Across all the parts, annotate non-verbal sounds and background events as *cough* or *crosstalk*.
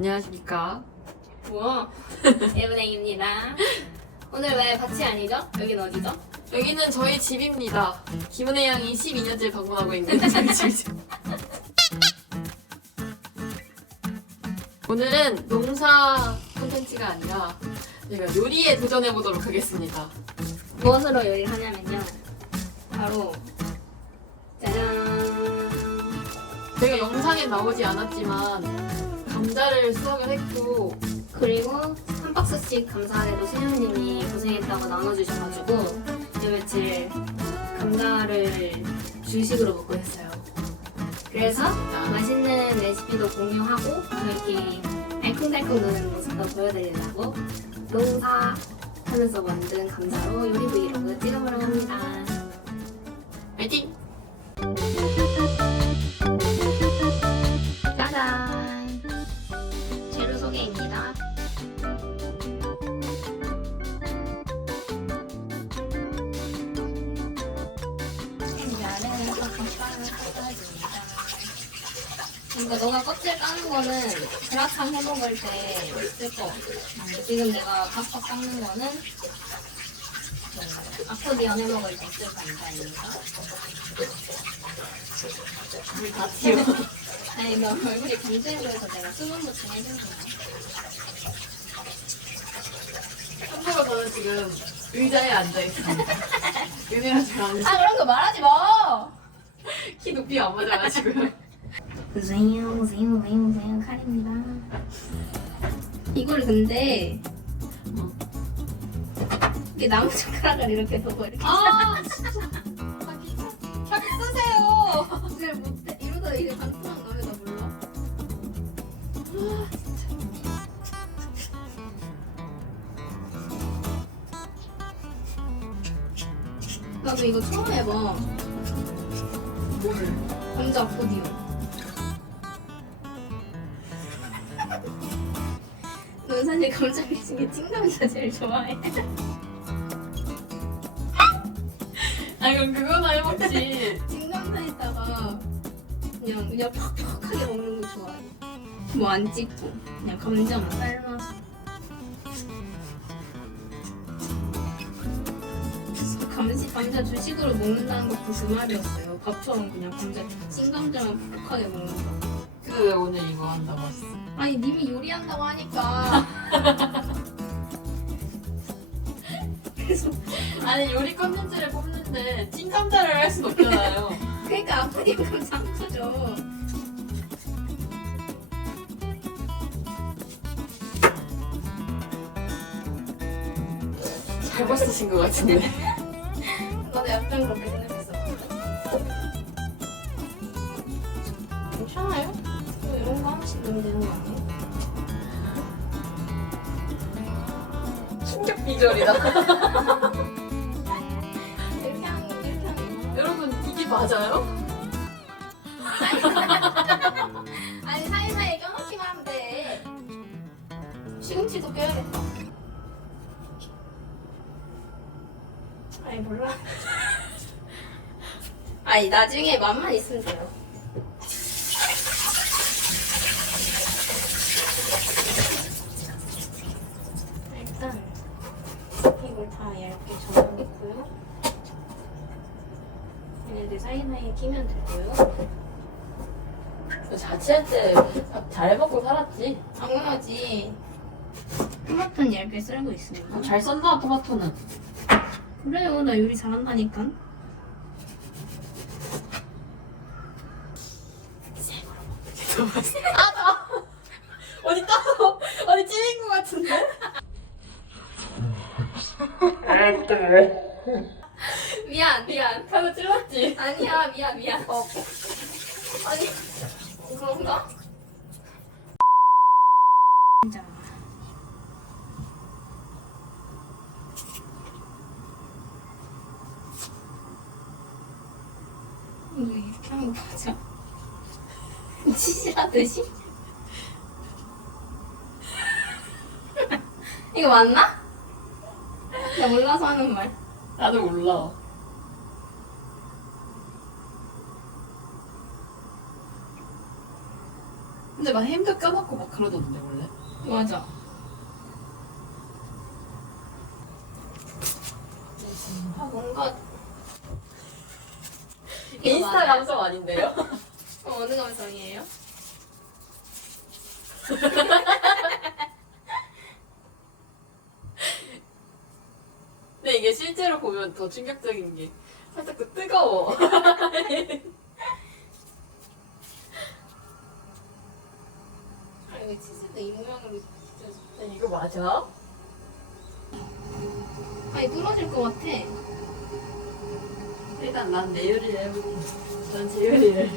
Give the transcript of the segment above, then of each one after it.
안녕하십니까. 우와 예은행입니다 오늘 왜 밭이 아니죠? 여긴 어디죠? 여기는 저희 집입니다. 김은혜 양이 12년째 방문하고 있는 *laughs* 저희 집이죠. 오늘은 농사 콘텐츠가 아니라 저희가 요리에 도전해보도록 하겠습니다. 무엇으로 요리를 하냐면요 바로 짜잔 저희가 영상에 나오지 않았지만 감자를 수확을 했고 그리고 한 박스씩 감사하게도 수녀님이 고생했다고 나눠주셔가지고 요 며칠 감자를 주식으로 먹고 있어요 그래서 맛있는 레시피도 공유하고 이렇게 알콩달콩 노는 모습도 보여드리려고 농사 하면서 만든 감자로 요리 브이로그 찍어보려고 합니다 파이팅! 이거 너가 껍질 까는 거는 그라탕 해 먹을 때 쓸 거. 지금 내가 팍팍 깎는 거는 아코디언 해 먹을 때쓸 감자입니다. 물다 튀어. 아니 너 얼굴이 보여서 내가 수분 보충 해준 거야. 참고로 저는 지금 의자에 앉아 있습니다. 은혜랑 *laughs* 저랑 아 그런 거 말하지 마. 키 높이 안 맞아가지고요. 우세요 우세요 우세요 우세요 칼입니다. 이걸 근데 어. 이게 나무 젓가락을 이렇게 두고 이렇게 아 진짜. 잘 쓰세요. 잘 못해 이러다 이게 반토막 나면 나 몰라. 나도 이거 처음 해봐. 뭐를? 감자 포디 움. 넌 사실 감자를 중에 찐감자 제일 좋아해. 아 이건 그거나 해먹지. 찐감자에다가 그냥 그냥 퍽퍽하게 먹는 거 좋아해. 뭐 안 찍고 그냥 감자만 삶아서. 감시 감자 주식으로 먹는다는 것도 그 말이었어요. 밥처럼 그냥 감자 찐감자만 퍽퍽하게 먹는 거. 근데 왜 오늘 이거 한다고 했어? 아니 님이 요리한다고 하니까 그래서 *laughs* 아니 요리 컨텐츠를 뽑는데 찐감자를 할 순 없잖아요. 그러니까 감자 안 커져 잘못 쓰신 것 같은데. *laughs* 나도 약간 그렇게 생각했 이렇게 이렇게 거 여러분 이게 맞아요? 아니 사이사이에 껴넣기만 하면 돼. 시금치도 껴야겠다. 아니 몰라. *laughs* 아니 나중에 맘만 있으면 돼요 일단 이걸 다 얇게 접어놓고요 얘네들 사이사이에 끼면 되고요 자취할 때밥잘 먹고 살았지. 당연하지. 토마토는 얇게 썰고 있습니다. 잘 썼나 토마토는. 그래요, 나 요리 잘한다니까. 어디 따서 어디 찔린 것 같은데? 미안, 미안. 카드 찔렀지? 아니야, 미안, 미안. 어. 아니, 그런가? 진짜. 이거 이렇게 하는 거 맞아? 치즈하듯이? 이거 맞나? 나 몰라서 하는 말. 나도 몰라. 근데 막 햄도 껴먹고 막 그러던데 원래. 맞아. 아 뭔가 이거 인스타 맞아요? 감성 아닌데요? *laughs* 어, 어느 감성이에요? 근데 이게 실제로 보면 더 충격적인 게 살짝 그 뜨거워. *laughs* 아 이거 치즈도 이 모양으로. 아니, 이거 맞아? 아니 부러질 것 같아. 일단 난내 요리를 해볼게. 난제 요리를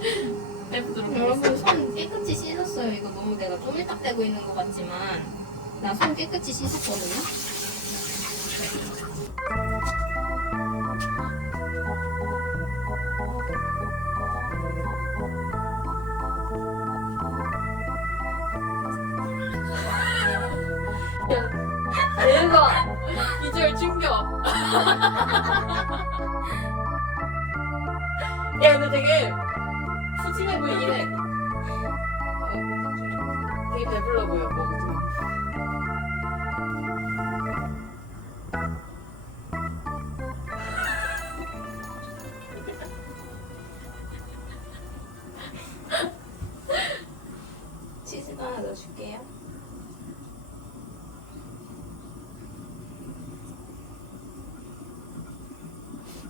*laughs* 해보도록 여러분 하겠습니다. 손 깨끗이 씻었어요. 이거 너무 내가 쪼물딱대고 있는 것 같지만 나 손 깨끗이 씻었거든요. 대박! 비주얼 충격! *laughs* 야, 근데 되게 푸짐해 보이긴 해. 되게 배불러 보여, 뭐.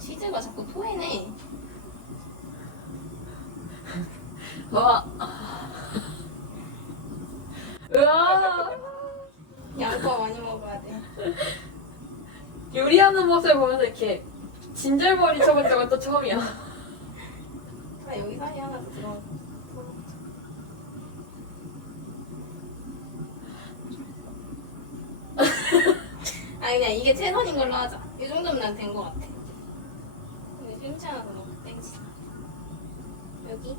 치즈가 자꾸 토해내. *laughs* 와. *laughs* 으아. 양파 많이 먹어야 돼. 요리하는 모습을 보면서 이렇게 진절머리 쳐본 적은 또 처음이야. *laughs* 아 여기 살이 하나 더 들어. 아 그냥 이게 최선인 걸로 하자. 이 정도면 난 된 것 같아. 근데 김치 하나 더 넣고 땡치. 여기.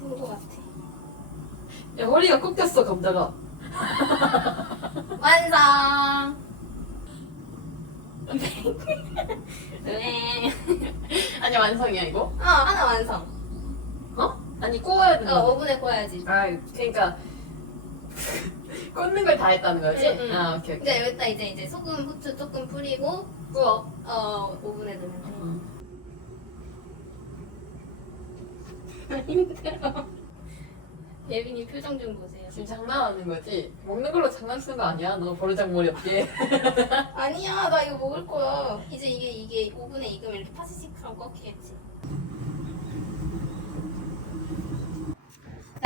된것 같아. 야, 허리가 꺾였어, 감자가. 완성. 네. 아니, 완성이야, 이거? 어 하나 완성. 어? 아니, 구워야 된다. 어 오븐에 구워야지. 아, 그러니까 꽂는 걸 다 했다는 거지? 응, 응. 아, 오케이, 오케이. 근데 여기다 이제 이제 소금 후추 조금 뿌리고 구워. 어 오븐에 넣으면 돼. 응. 힘들어. 예빈이 표정 좀 보세요. 지금 장난하는 거지? 먹는 걸로 장난치는 거 아니야? 너 버르장머리 없게. *laughs* 아니야, 나 이거 먹을 거야. 이제 이게 이게 오븐에 익으면 이렇게 파스틱하고 꺾이겠지.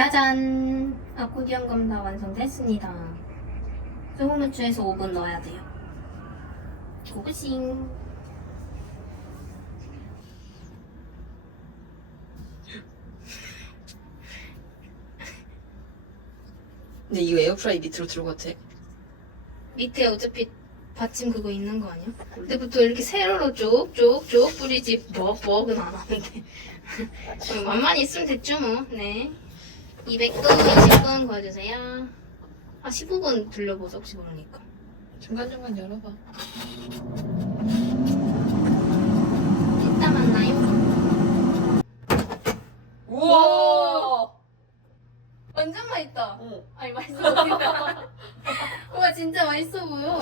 짜잔! 아코디언 검사 완성됐습니다. 소금 후추에서 5분 넣어야 돼요. 고고싱. 근데 이거 에어프라이 밑으로 들어가도 돼? 밑에 어차피 받침 그거 있는 거 아니야? 근데 보통 이렇게 세로로 쭉쭉쭉 뿌리지 뻑뻑은 안 하는데 *laughs* 만만히 있으면 됐죠 뭐 네. 200도 20분 구워주세요. 아 15분 돌려보자 혹시 모르니까. 중간중간 열어봐. 이따 만나요. 우와! 완전 맛있다. 응. 아니 맛있어 보인다. *laughs* 와 진짜 맛있어 보여